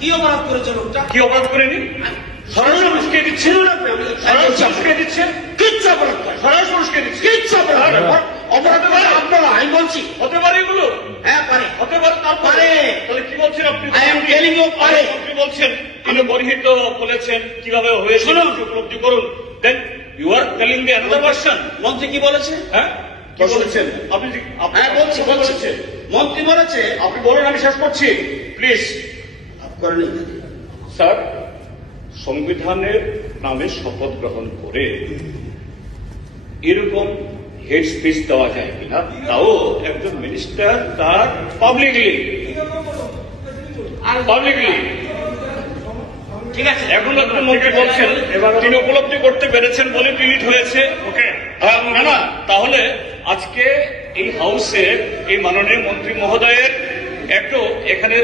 কি অপরাধ করেছে লোকটা? কি অপরাধ করেনি? সরাসরি পুরস্কার দিচ্ছেন, দিচ্ছেন কিচ্ছু অপরাধ করে, সরাসরি পুরস্কার দিচ্ছে, কিচ্ছু অপরাধ অপরাধ করে আপনারা। আমি বলছি হতে পারে এগুলো, হ্যাঁ পারে, হতে পারে, তার পারে। তাহলে কি বলছেন আপনি? পারে। আপনি বলছেন আমি গর্হিত বলেছেন, কিভাবে হয়েছিল উপলব্ধি করুন। Then you are telling the another version. মন্ত্রী কি বলেছে? হ্যাঁ কি বলেছেন আপনি? হ্যাঁ বলছি, মন্ত্রী বলেছে। আপনি বলুন, আমি শেষ করছি প্লিজ। স্যার, সংবিধানের নামে শপথ গ্রহণ করে এরকম হেড স্পিচ দেওয়া যায় কিনা, তাও একজন মিনিস্টার তার পাবলিকলি ঠিক আছে। এখন একজন মন্ত্রী বলছেন তিনি উপলব্ধি করতে পেরেছেন বলে ডিলিট হয়েছে। ওকে না না, তাহলে আজকে এই হাউসে এই মাননীয় মন্ত্রী মহোদয়ের একটু এখানে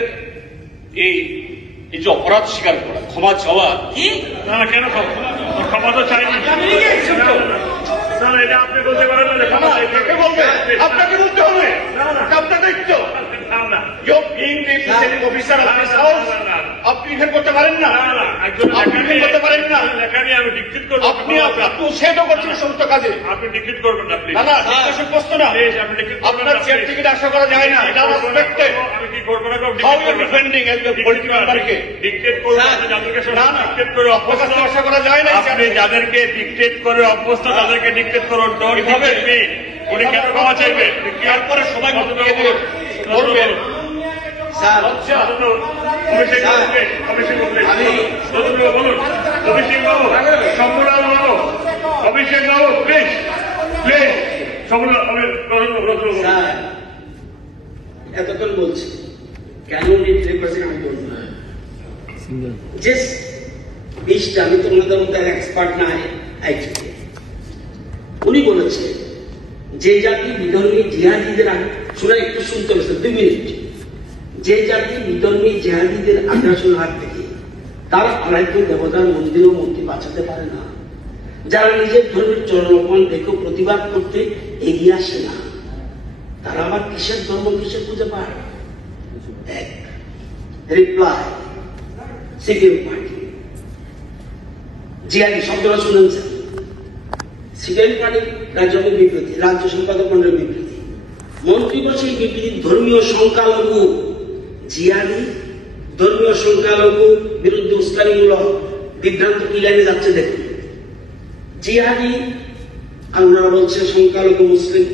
এই যে অপরাধ স্বীকার করা, ক্ষমা চাওয়া। কি না না, কেন ক্ষমা তো চাইনি। এটা আপনি বলতে পারেন না, কাকে বলবে? আপনাকে বলতে হবে, আপনার দায়িত্ব। আপনি এখানে করতে পারেন না, করতে পারেন না। আপনি সেটা করছেন সমস্ত কাজে, আপনি ডিক্রিট করবেন না প্লিজ। না প্রশ্ন না, আপনার চেয়ার টিকিট আশা করা যায় না, এটা আমার রেসপেক্টেড। আমি কি করবো না? How you defending as the political মেম্বারকে? ডিক্টেট করে যাদেরকে ডিক্টেট করে অভ্যস্ত আশা করা যায় না। আপনি যাদেরকে ডিক্টেট করে অভ্যস্ত তাদেরকে ডিক্টেট করুন। এইভাবে উনি কেন ক্ষমা চাইবে? তারপরে সবাই করবেন। এতক্ষণ বলছি কেন আমি বলবো না, যে বিষটা আমি তোমাদের মধ্যে এক্সপার্ট না, উনি বলেছে যে জাতি বিধর্মী জিহাদিদের শুনে একটু শুনতে হয়েছে 2 মিনিট। যে জাতি বিধর্মী জিহাদিদের আগ্রাসনের হাত থেকে তার আড়াইকে দেবতার মন্দির ও মূর্তি বাঁচাতে পারে না, যারা নিজের ধর্মের চরম দেখেও প্রতিবাদ করতে এগিয়ে আসে না, তারা আবার কিসের ধর্ম কিসের খুঁজে পায়? এক রিপ্লাই সিপিএম পার্টি জিহাদি শব্দটা শুনেছেন। সিপিএম পার্টি রাজ্যের বিবৃতি, রাজ্য সম্পাদক মন্ডলের বিবৃতি, মন্ত্রী বলছে এই বিবৃতি ধর্মীয় সংখ্যালঘু জিহাদি ধর্মীয় সংখ্যালঘু বিরুদ্ধে উস্কানিমূলক বিভ্রান্ত কি লাইনে যাচ্ছে দেখুন। জিহাদি আমরা বলছে সংখ্যালঘু মুসলিম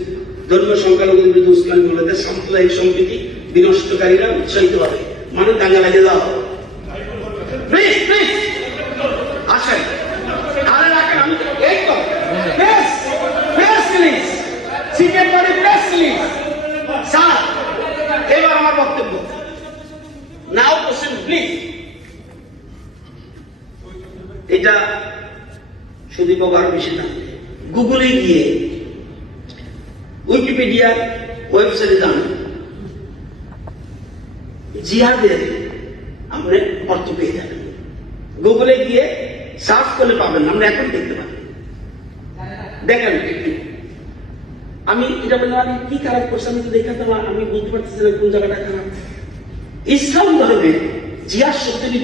ধর্মীয় সংখ্যালঘুদের বিরুদ্ধে উস্কানিমূলক সাম্প্রদায়িক সম্প্রীতি বিনষ্টকারীরা উৎসাহিত হবে, মানে দাঙ্গা লাগিয়ে দেওয়া হবে। প্লিজ প্লিজ আসেন, আরে রাখেন, আমি এই তো স্যার এবার আমার বক্তব্য নাও কোশ্চেন প্লিজ। এটা শুধু বাবার বেশি না, গুগলে গিয়ে উইকিপিডিয়ার ওয়েবসাইটে যান, জিহাদের আমরা অর্থ পেয়ে যাবেন। গুগলে গিয়ে সার্চ করলে পাবেন, আমরা এখন দেখতে পাবেন। দেখেন আমি এটা বললাম আমি কি খারাপ করছি, আমি তো দেখাতে আমি বলতে পারতেছি না কোন জায়গাটা খারাপ। ইসলাম ধর্মে জিহাদ শক্তিটি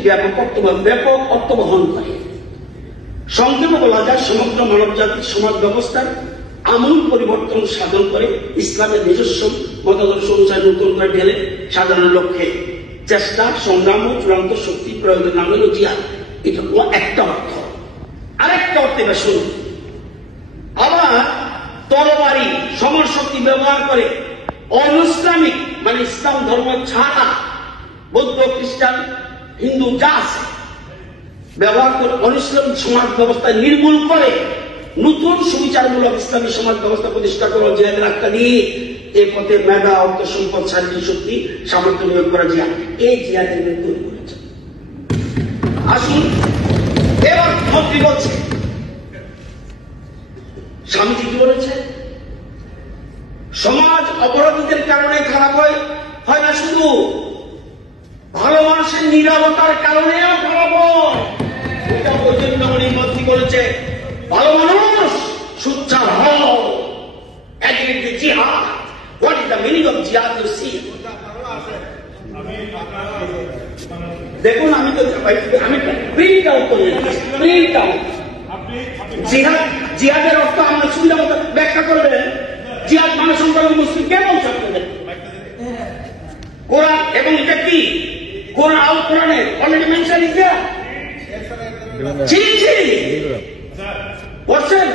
ব্যাপক অর্থ বহন করে। সংক্ষেপে বলা যায় সমগ্র মানব জাতির সমাজ ব্যবস্থার আমূল পরিবর্তন সাধন করে ইসলামের নিজস্ব মতাদর্শ অনুসারে নতুন করে ঢেলে সাধারণ লক্ষ্যে চেষ্টা সংগ্রাম ও চূড়ান্ত শক্তি প্রয়োগের নাম হল জিহাদ। এটা হলো একটা অর্থ। আরেকটা অর্থে বা শুনুন, আবার তরবারি সমর শক্তি ব্যবহার করে অনইসলামিক মানে ইসলাম ধর্ম ছাড়া বৌদ্ধ খ্রিস্টান হিন্দু যা আছে ব্যবহার করে অনইসলাম সমাজ ব্যবস্থা নির্মূল করে নতুন সুবিচারমূলক ইসলামী সমাজ ব্যবস্থা প্রতিষ্ঠা করা জিহাদের আখ্যা দিয়ে এ পথে মেধা অর্থ সম্পদ শারীরিক শক্তি সামর্থ্য নিয়োগ করা জিহাদ, এই জিহাদের তৈরি করেছে। আসুন এবার মন্ত্রী বলছে, স্বামীজি কি বলেছে, সমাজ অপরাধীদের কারণে খারাপ হয় না, শুধু ভালো মানুষের নীরবতার কারণেও খারাপ হয়। এটা ওই জন্য উনি মন্ত্রী বলেছে ভালো মানুষ সোচ্চার হও, অ্যাগ্রিড দ্য জিহাদ। What is the meaning of জিহাদ? ইউ সি দেখুন আমি তো আমি প্রিন্ট আউট করে প্রিন্ট আউট জিহাদের অর্থ আমরা সুবিধা মতো ব্যাখ্যা করবেন। জিহাদ মানে সংখ্যালঘু মুসলিম কে বলছে আপনাদের? কোরআন এবং এটা কি কোরআন আল কোরআনে অলরেডি মেনশন ইজ দেয়ার। জি জি করছেন।